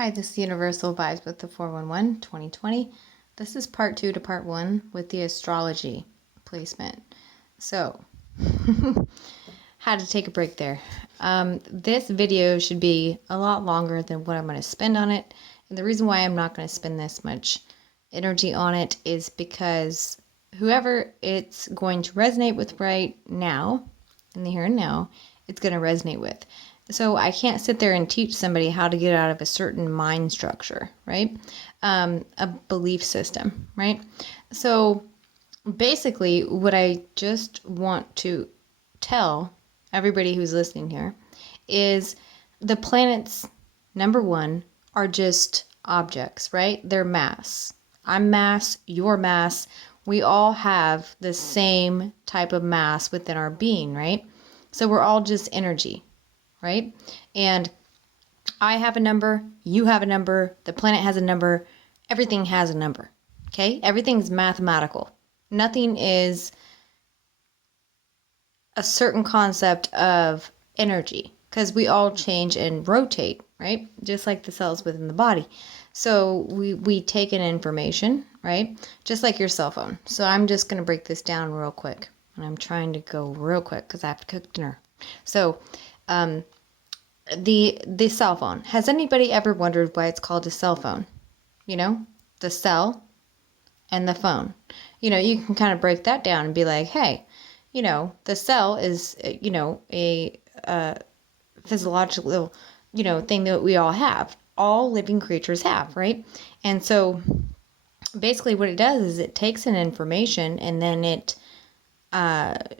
Hi, this is Universal Vibes with the 411 2020. This is part 2 to part 1 with the astrology placement. So, had to take a break there. This video should be a lot longer than what I'm going to spend on it. And the reason why I'm not going to spend this much energy on it is because whoever it's going to resonate with right now, in the here and now, it's going to resonate with. So I can't sit there and teach somebody how to get out of a certain mind structure, right? A belief system, right? So basically, what I just want to tell everybody who's listening here is the planets, number one, are just objects, right? They're mass. I'm mass, you're mass. We all have the same type of mass within our being, right? So we're all just energy, right? And I have a number, you have a number, the planet has a number, everything has a number, okay? Everything's mathematical. Nothing is a certain concept of energy because we all change and rotate, right? Just like the cells within the body. So we take in information, right? Just like your cell phone. So I'm just going to break this down real quick. And I'm trying to go real quick because I have to cook dinner. So, the cell phone. Has anybody ever wondered why it's called a cell phone? You know, the cell and the phone. You know, you can kind of break that down and be like, hey, you know, the cell is, you know, a physiological, you know, thing that we all have. All living creatures have, right? And so basically what it does is it takes in information and then it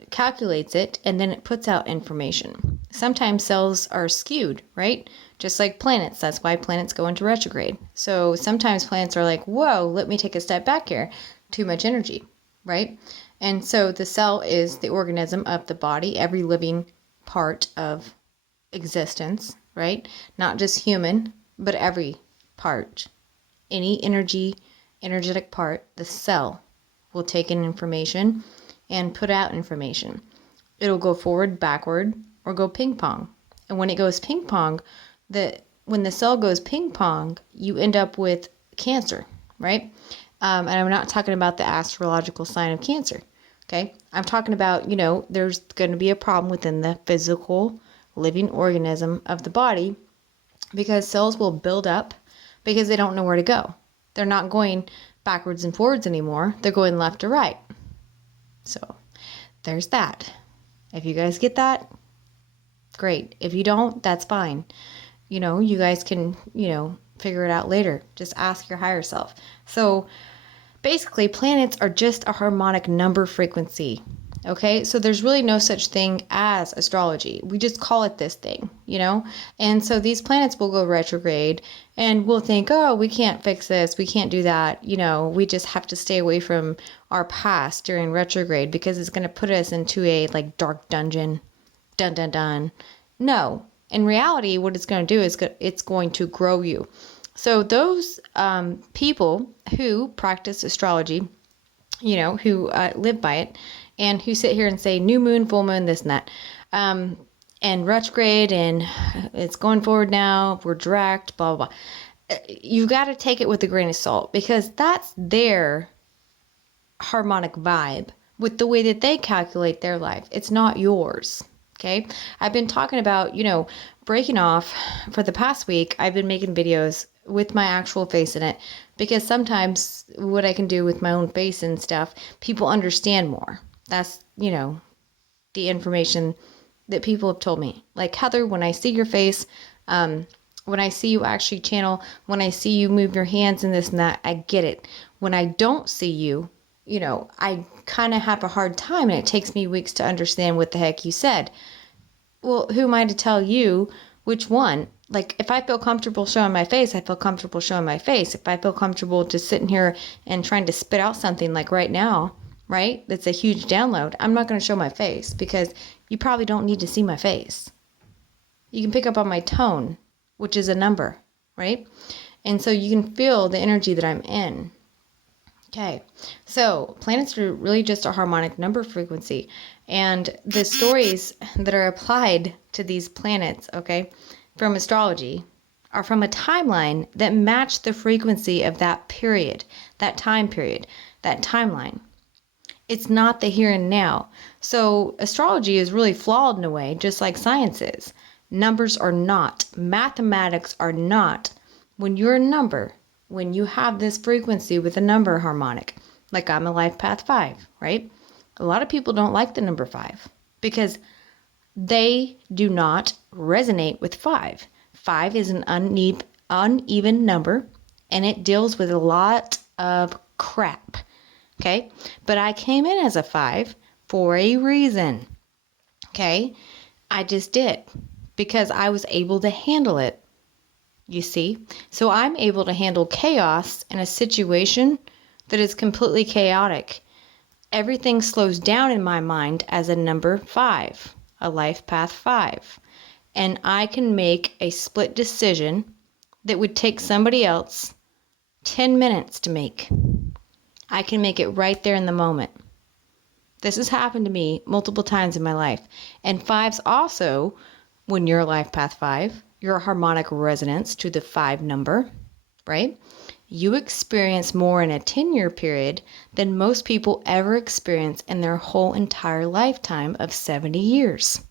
calculates it, and then it puts out information. Sometimes cells are skewed, right? Just like planets. That's why planets go into retrograde. So sometimes planets are like, whoa, let me take a step back here. Too much energy, right? And so the cell is the organism of the body, every living part of existence, right? Not just human, but every part. Any energetic part, the cell will take in information and put out information. It'll go forward, backward, or go ping pong. And when it goes ping pong, when the cell goes ping pong, you end up with Cancer, right? And I'm not talking about the astrological sign of Cancer, okay? I'm talking about, you know, there's going to be a problem within the physical living organism of the body because cells will build up because they don't know where to go. They're not going backwards and forwards anymore. They're going left to right. So there's that. If you guys get that, great. If you don't, that's fine. You know, you guys can, you know, figure it out later. Just ask your higher self. So basically, planets are just a harmonic number frequency. Okay, so there's really no such thing as astrology. We just call it this thing, you know? And so these planets will go retrograde and we'll think, oh, we can't fix this. We can't do that. You know, we just have to stay away from our past during retrograde because it's going to put us into a like dark dungeon. Dun, dun, dun. No, in reality, what it's going to do is it's going to grow you. So those people who practice astrology, you know, who live by it, and who sit here and say new moon, full moon, this and that, and retrograde, and it's going forward now, we're direct, blah, blah, blah. You've got to take it with a grain of salt because that's their harmonic vibe with the way that they calculate their life. It's not yours, okay? I've been talking about, you know, breaking off for the past week. I've been making videos with my actual face in it because sometimes what I can do with my own face and stuff, people understand more. That's, you know, the information that people have told me. Like, Heather, when I see your face, when I see you actually channel, when I see you move your hands and this and that, I get it. When I don't see you, you know, I kind of have a hard time and it takes me weeks to understand what the heck you said. Well, who am I to tell you which one? Like, if I feel comfortable showing my face, I feel comfortable showing my face. If I feel comfortable just sitting here and trying to spit out something like right now, right, that's a huge download, I'm not going to show my face because you probably don't need to see my face. You can pick up on my tone, which is a number, right? And so you can feel the energy that I'm in. Okay, so planets are really just a harmonic number frequency. And the stories that are applied to these planets, okay, from astrology are from a timeline that match the frequency of that period, that time period, that timeline. It's not the here and now. So astrology is really flawed in a way, just like science is. Numbers are not. Mathematics are not. When you're a number, when you have this frequency with a number harmonic, like I'm a life path 5, right? A lot of people don't like the number 5 because they do not resonate with 5. 5 is an uneven number, and it deals with a lot of crap. Okay, but I came in as a 5 for a reason. Okay, I just did because I was able to handle it. You see, so I'm able to handle chaos in a situation that is completely chaotic. Everything slows down in my mind as a number 5, a life path 5, and I can make a split decision that would take somebody else 10 minutes to make. I can make it right there in the moment. This has happened to me multiple times in my life. And 5s also, when you're a life path 5, you're a harmonic resonance to the 5 number, right? You experience more in a 10-year period than most people ever experience in their whole entire lifetime of 70 years.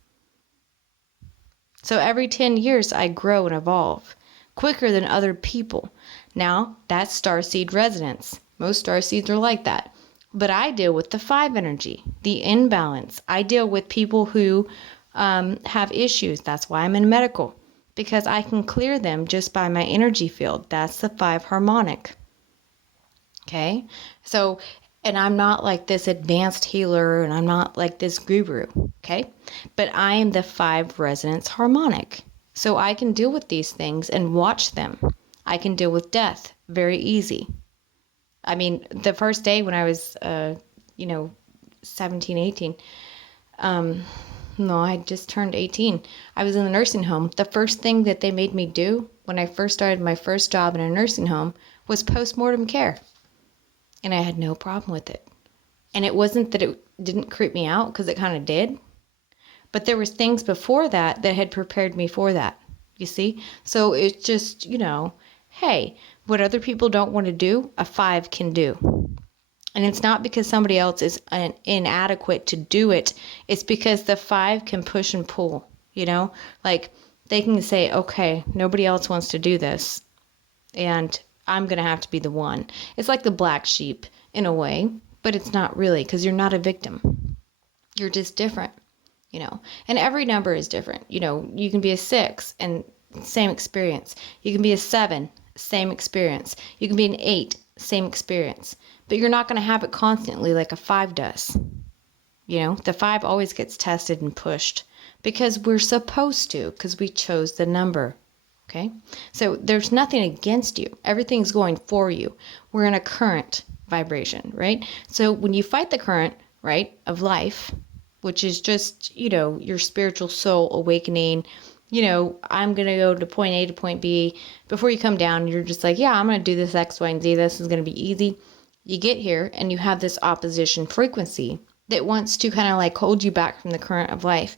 So every 10 years, I grow and evolve quicker than other people. Now, that's starseed resonance. Most starseeds are like that. But I deal with the 5 energy, the imbalance. I deal with people who have issues. That's why I'm in medical, because I can clear them just by my energy field. That's the 5 harmonic. Okay? So, and I'm not like this advanced healer, and I'm not like this guru. Okay? But I am the 5 resonance harmonic. So I can deal with these things and watch them. I can deal with death very easy. I mean, the first day when I was, 17, 18, no, I just turned 18. I was in the nursing home. The first thing that they made me do when I first started my first job in a nursing home was postmortem care. And I had no problem with it. And it wasn't that it didn't creep me out, because it kind of did. But there was things before that that had prepared me for that, you see? So it's just, hey, what other people don't want to do, a 5 can do. And it's not because somebody else is inadequate to do it. It's because the 5 can push and pull, Like they can say, okay, nobody else wants to do this, and I'm going to have to be the one. It's like the black sheep in a way, but it's not really, because you're not a victim. You're just different, And every number is different. You can be a 6 and same experience. You can be a 7, same experience. You can be an 8, same experience. But you're not going to have it constantly like a 5 does. The 5 always gets tested and pushed because we're supposed to, because we chose the number. Okay? So there's nothing against you. Everything's going for you. We're in a current vibration, right? So when you fight the current, right, of life, which is just, your spiritual soul awakening, I'm going to go to point A to point B. Before you come down, you're just like, yeah, I'm going to do this X, Y, and Z. This is going to be easy. You get here and you have this opposition frequency that wants to kind of like hold you back from the current of life.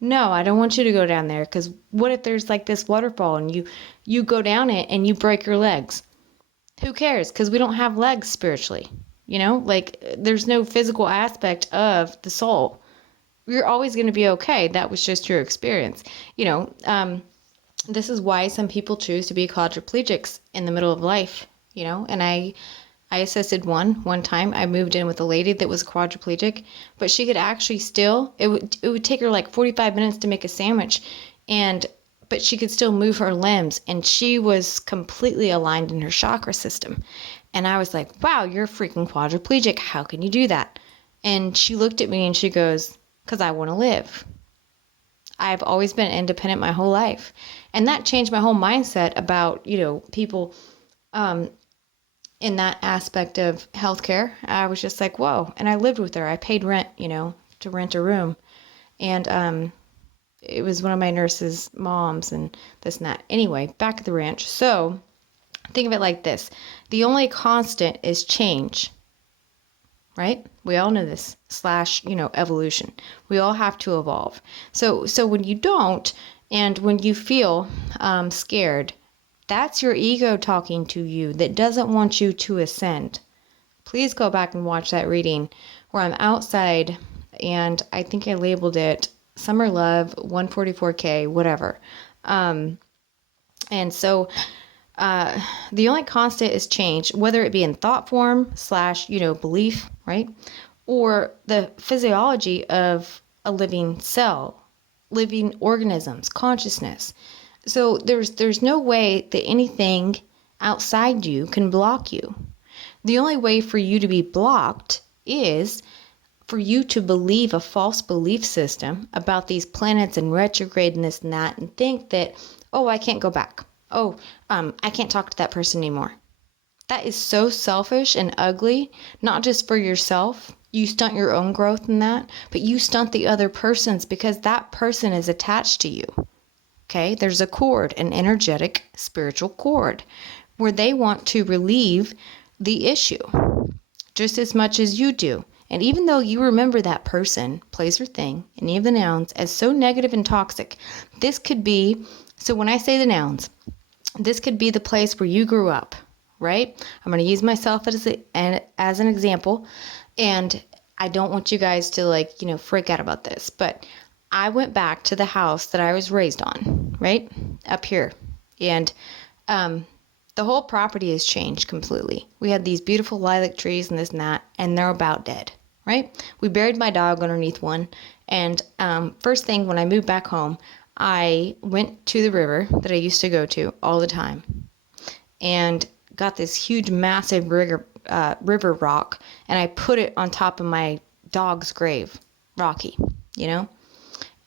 No, I don't want you to go down there, because what if there's like this waterfall and you go down it and you break your legs? Who cares? Because we don't have legs spiritually. Like there's no physical aspect of the soul. You're always going to be okay. That was just your experience. This is why some people choose to be quadriplegics in the middle of life, and I assisted one time. I moved in with a lady that was quadriplegic, but she could actually still, it would take her like 45 minutes to make a sandwich, but she could still move her limbs, and she was completely aligned in her chakra system. And I was like, wow, you're a freaking quadriplegic. How can you do that? And she looked at me and she goes, because I want to live. I've always been independent my whole life. And that changed my whole mindset about, people in that aspect of healthcare. I was just like, whoa. And I lived with her. I paid rent, to rent a room. And it was one of my nurse's moms and this and that. Anyway, back at the ranch. So think of it like this. The only constant is change. Right? We all know this, / evolution. We all have to evolve. So when you don't, and when you feel scared, That's your ego talking to you that doesn't want you to ascend. Please go back and watch that reading where I'm outside, and I think I labeled it Summer Love 144K, whatever. And so the only constant is change, whether it be in thought form / belief, right? Or the physiology of a living cell, living organisms, consciousness. So there's no way that anything outside you can block you. The only way for you to be blocked is for you to believe a false belief system about these planets and retrograde and this and that, and think that, oh, I can't go back. Oh, I can't talk to that person anymore. That is so selfish and ugly, not just for yourself. You stunt your own growth in that, but you stunt the other person's because that person is attached to you. Okay, there's a cord, an energetic spiritual cord, where they want to relieve the issue just as much as you do. And even though you remember that person, place, or thing, any of the nouns, as so negative and toxic, this could be, so when I say the nouns, this could be the place where you grew up, right? I'm going to use myself as an example, and I don't want you guys to freak out about this, but I went back to the house that I was raised on, right? Up here. And the whole property has changed completely. We had these beautiful lilac trees and this and that, and they're about dead, right? We buried my dog underneath one. And first thing, when I moved back home, I went to the river that I used to go to all the time and got this huge, massive river rock, and I put it on top of my dog's grave, Rocky,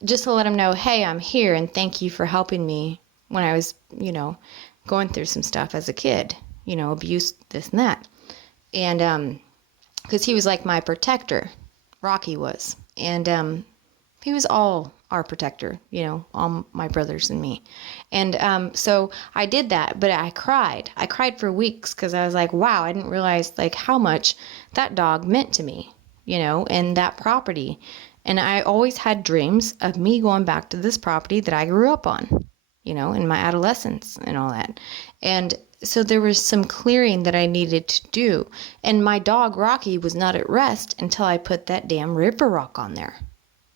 just to let him know, hey, I'm here, and thank you for helping me when I was, going through some stuff as a kid, abuse, this and that. And because he was like my protector, Rocky was. And he was all our protector, all my brothers and me. And so I did that, but I cried. I cried for weeks because I was like, wow, I didn't realize how much that dog meant to me, and that property. And I always had dreams of me going back to this property that I grew up on, in my adolescence and all that. And so there was some clearing that I needed to do. And my dog, Rocky, was not at rest until I put that damn river rock on there.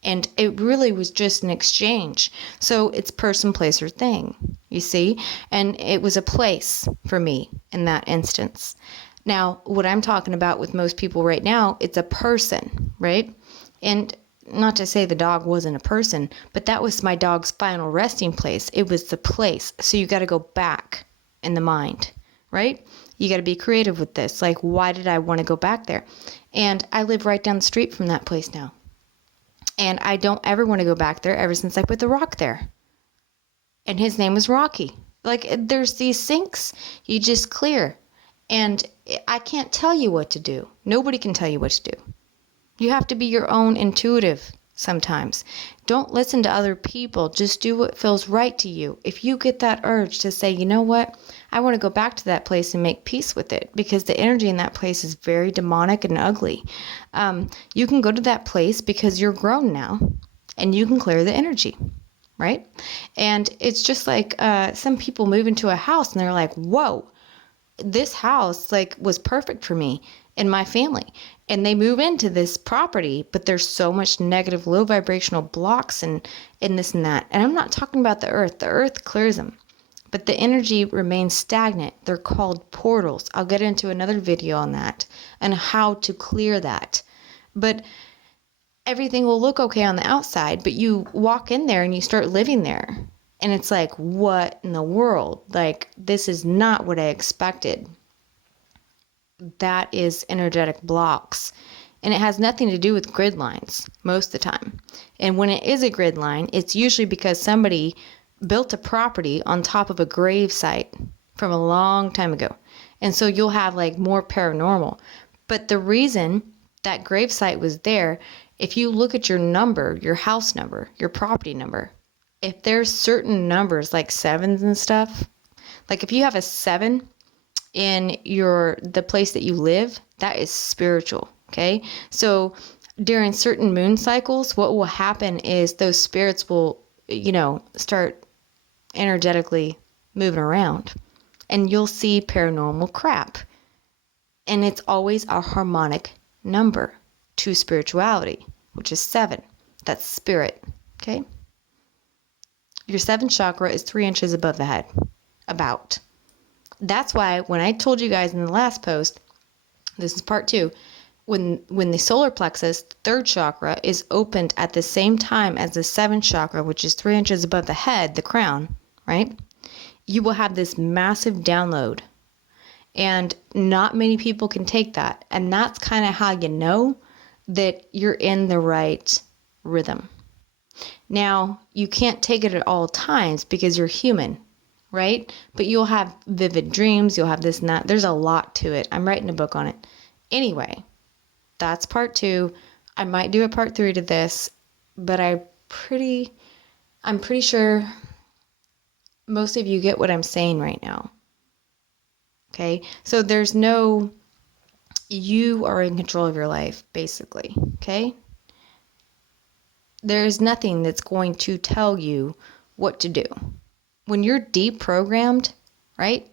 And it really was just an exchange. So it's person, place, or thing, you see? And it was a place for me in that instance. Now, what I'm talking about with most people right now, it's a person, right? And not to say the dog wasn't a person, but that was my dog's final resting place. It was the place. So you got to go back in the mind, right? You got to be creative with this. Why did I want to go back there? And I live right down the street from that place now. And I don't ever want to go back there ever since I put the rock there. And his name was Rocky. There's these sinks you just clear. And I can't tell you what to do. Nobody can tell you what to do. You have to be your own intuitive sometimes. Don't listen to other people. Just do what feels right to you. If you get that urge to say, you know what, I want to go back to that place and make peace with it, because the energy in that place is very demonic and ugly. You can go to that place because you're grown now and you can clear the energy, right? And it's just like some people move into a house and they're like, whoa, this house was perfect for me and my family. And they move into this property, but there's so much negative, low vibrational blocks and this and that. And I'm not talking about the earth. The earth clears them, but the energy remains stagnant. They're called portals. I'll get into another video on that and how to clear that. But everything will look okay on the outside, but you walk in there and you start living there. And it's like, what in the world? This is not what I expected. That is energetic blocks. And it has nothing to do with grid lines most of the time. And when it is a grid line, it's usually because somebody built a property on top of a grave site from a long time ago. And so you'll have more paranormal. But the reason that grave site was there, if you look at your number, your house number, your property number, if there's certain numbers like sevens and stuff, if you have a 7 in the place that you live, that is spiritual. Okay. So during certain moon cycles, what will happen is those spirits will, start energetically moving around. and you'll see paranormal crap. And it's always a harmonic number to spirituality, which is 7. That's spirit, okay? Your 7th chakra is 3 inches above the head, about. That's why when I told you guys in the last post, this is part 2, when the solar plexus, 3rd chakra, is opened at the same time as the 7th chakra, which is 3 inches above the head, the crown, right? You will have this massive download. And not many people can take that. And that's kind of how you know that you're in the right rhythm. Now, you can't take it at all times because you're human, right? But you'll have vivid dreams, you'll have this and that. There's a lot to it. I'm writing a book on it. Anyway, that's part 2. I might do a part 3 to this, but I'm pretty sure most of you get what I'm saying right now. Okay? So there's no, you are in control of your life, basically. Okay? There's nothing that's going to tell you what to do. When you're deprogrammed, right?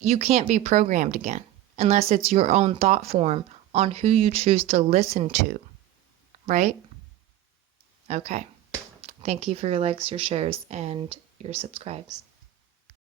You can't be programmed again unless it's your own thought form on who you choose to listen to, right? Okay. Thank you for your likes, your shares, and your subscribes.